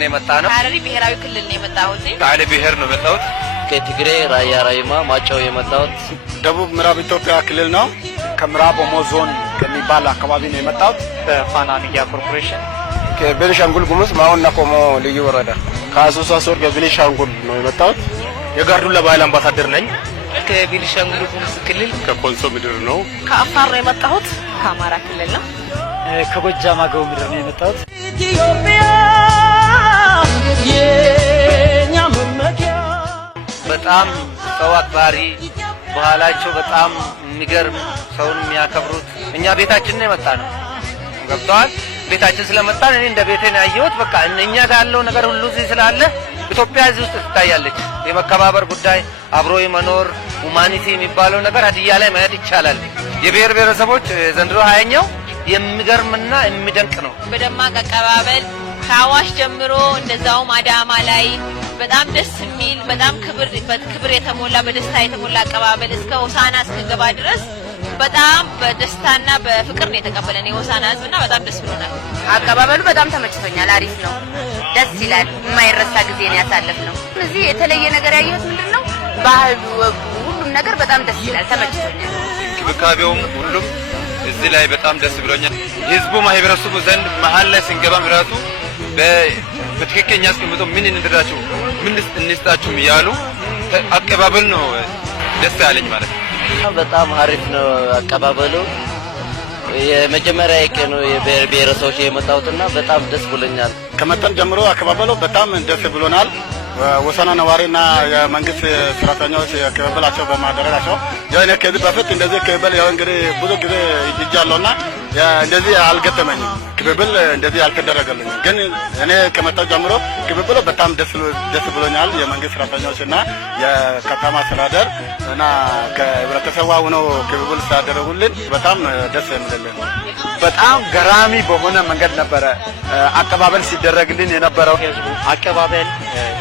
ነው የመጣነው። ሐረሪ ብሔራዊ ክልል ነው የመጣሁት። ቃለ ብሔር ነው የመጣሁት። ከትግሬ ራያ ራይማ ማጫው የመጣሁት። ደቡብ ምዕራብ ኢትዮጵያ ክልል ነው። ከምዕራብ ኦሞ ዞን ከሚባል አካባቢ ነው የመጣሁት። ከፋና ሚዲያ ኮርፖሬሽን። ከቤኒሻንጉል ጉሙዝ ማውና ቆሞ ልዩ ወረዳ። ከአሶሳ ሶር ከቤኒሻንጉል ነው የመጣሁት። የጋርዱላ ባህል አምባሳደር ነኝ። ከቤኒሻንጉል ጉሙዝ ክልል። ከኮንሶ ምድር ነው። ከአፋር ነው የመጣሁት። ከአማራ ክልል ነው። ከጎጃም አገው ምድር ነው የመጣሁት። በጣም ሰው አክባሪ፣ ባህላቸው በጣም የሚገርም፣ ሰውን የሚያከብሩት። እኛ ቤታችን ነው የመጣነው። ገብተዋል። ቤታችን ስለመጣን እኔ እንደ ቤቴ ነው ያየሁት። በቃ እኛ ጋር ያለው ነገር ሁሉ እዚህ ስላለ ኢትዮጵያ እዚህ ውስጥ ትታያለች። የመከባበር ጉዳይ፣ አብሮ የመኖር ሁማኒቲ የሚባለው ነገር ሀዲያ ላይ ማየት ይቻላል። የብሔር ብሔረሰቦች ዘንድሮ 20ኛው የሚገርምና የሚደንቅ ነው። በደማቅ አቀባበል ከአዋሽ ጀምሮ እንደዛውም አዳማ ላይ በጣም ደስ የሚል በጣም ክብር የተሞላ በደስታ የተሞላ አቀባበል እስከ ሆሳና እስከገባ ድረስ በጣም በደስታና በፍቅር ነው የተቀበለን የሆሳና ህዝብና በጣም ደስ ብሎናል። አቀባበሉ በጣም ተመችቶኛል። አሪፍ ነው፣ ደስ ይላል። የማይረሳ ጊዜ ነው ያሳለፍነው። እዚህ የተለየ ነገር ያየሁት ምንድነው ባህሉ፣ ወጉ፣ ሁሉም ነገር በጣም ደስ ይላል። ተመችቶኛል። እንክብካቤውም ሁሉም እዚህ ላይ በጣም ደስ ብሎኛል። ህዝቡ ማህበረሰቡ ዘንድ መሀል ላይ ስንገባም ራሱ በትክክለኛ አስቀምጦ ምን እንድራችሁ ምን እንስጣችሁ እያሉ አቀባበል ነው ደስ ያለኝ ማለት ነው። በጣም አሪፍ ነው አቀባበሉ። የመጀመሪያ ቀኑ የብሔር ብሔረሰቦች የመጣሁትና በጣም ደስ ብሎኛል። ከመጠን ጀምሮ አቀባበሉ በጣም ደስ ብሎናል። ወሰና ነዋሪና የመንግስት ሰራተኞች አቀባበላቸው በማድረጋቸው ያው እኔ ከዚህ በፊት እንደዚህ አቀባበል ያው እንግዲህ ብዙ ጊዜ ይጃለውና እንደዚህ አልገጠመኝም። ቅብብል እንደዚህ አልተደረገልኝም። ግን እኔ ከመጣሁ ጀምሮ ቅብብሉ በጣም ደስ ብሎኛል። የመንግስት ሰራተኞችና የከተማ አስተዳደር እና ከህብረተሰቡ ሆነው ቅብብል ስላደረጉልን በጣም ደስ የሚልልን። በጣም ገራሚ በሆነ መንገድ ነበረ አቀባበል ሲደረግልን የነበረው። ህዝቡ አቀባበል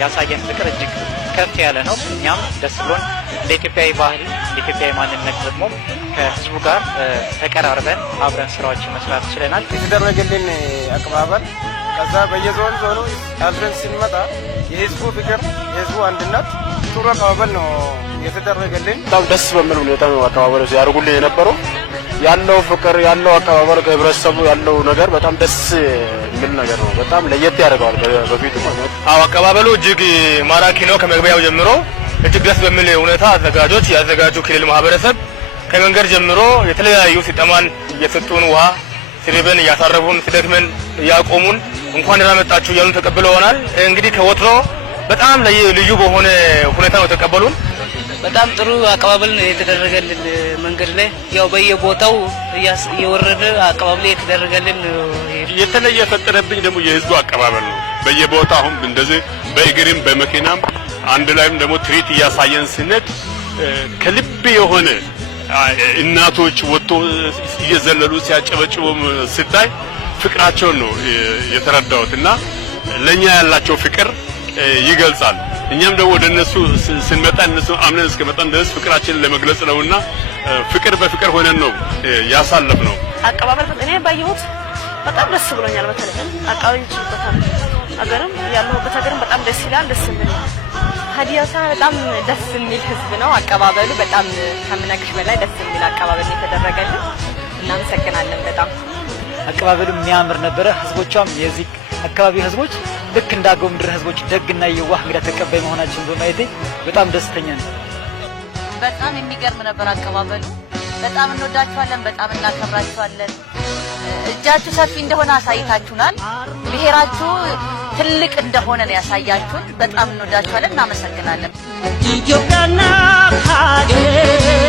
ያሳየን ፍቅር እጅግ ከፍ ያለ ነው። እኛም ደስ ብሎን ለኢትዮጵያዊ ባህል ለኢትዮጵያዊ ማንነት ደግሞ ከህዝቡ ጋር ተቀራርበን አብረን ስራዎችን መስራት ችለናል። የተደረገልን አቀባበል ከዛ በየዞኑ አብረን ስንመጣ የህዝቡ ፍቅር የህዝቡ አንድነት ጥሩ አቀባበል ነው የተደረገልን። በጣም ደስ በሚል ሁኔታ ነው አቀባበል ሲያደርጉልን የነበረው። ያለው ፍቅር ያለው አቀባበል ከህብረተሰቡ ያለው ነገር በጣም ደስ የሚል ነገር ነው። በጣም ለየት ያደርገዋል በፊቱ ማለት። አዎ አቀባበሉ እጅግ ማራኪ ነው። ከመግቢያው ጀምሮ እጅግ ደስ በሚል ሁኔታ አዘጋጆች ያዘጋጁ ክልል ማህበረሰብ ከመንገድ ጀምሮ የተለያዩ ሲጠማን እየሰጡን ውሃ ሲርበን እያሳረፉን ሲደክመን እያቆሙን እንኳን ደህና መጣችሁ እያሉን ተቀብለውናል። እንግዲህ ከወትሮ በጣም ልዩ በሆነ ሁኔታ ነው ተቀበሉን። በጣም ጥሩ አቀባበል ነው የተደረገልን። መንገድ ላይ ያው በየቦታው እየወረደ አቀባበል የተደረገልን። የተለየ የፈጠረብኝ ደግሞ የህዝቡ አቀባበል ነው። በየቦታው አሁን እንደዚህ በእግርም በመኪናም አንድ ላይም ደግሞ ትርኢት እያሳየን ስንት ከልብ የሆነ እናቶች ወጥቶ እየዘለሉ ሲያጨበጭቡም ስታይ ፍቅራቸውን ነው የተረዳሁትና ለኛ ያላቸው ፍቅር ይገልጻል። እኛም ደግሞ ወደ እነሱ ስንመጣ እነሱ አምነን እስከመጣን ድረስ ፍቅራችንን ለመግለጽ ነውና ፍቅር በፍቅር ሆነን ነው ያሳለፍነው። አቀባበል እኔ ባየሁት በጣም ደስ ብሎኛል። በተለይ አቀባበል ይችላል። አገርም ያለሁበት ሀገርም በጣም ደስ ይላል። ደስ የሚል ሀዲያሳ በጣም ደስ የሚል ህዝብ ነው። አቀባበሉ በጣም ከምነግርሽ በላይ ደስ የሚል አቀባበል የተደረገልን። እናመሰግናለን። በጣም አቀባበሉ የሚያምር ነበረ። ህዝቦቿም የዚህ አካባቢ ህዝቦች ልክ እንዳገው ምድር ህዝቦች ደግና የዋህ እንግዳ ተቀባይ መሆናቸውን በማየቴ በጣም ደስተኛ ነኝ። በጣም የሚገርም ነበር አቀባበሉ። በጣም እንወዳችኋለን፣ በጣም እናከብራችኋለን። እጃችሁ ሰፊ እንደሆነ አሳይታችሁናል። ብሔራችሁ ትልቅ እንደሆነ ነው ያሳያችሁን። በጣም እንወዳችኋለን፣ እናመሰግናለን። ኢትዮጵያና ሀገር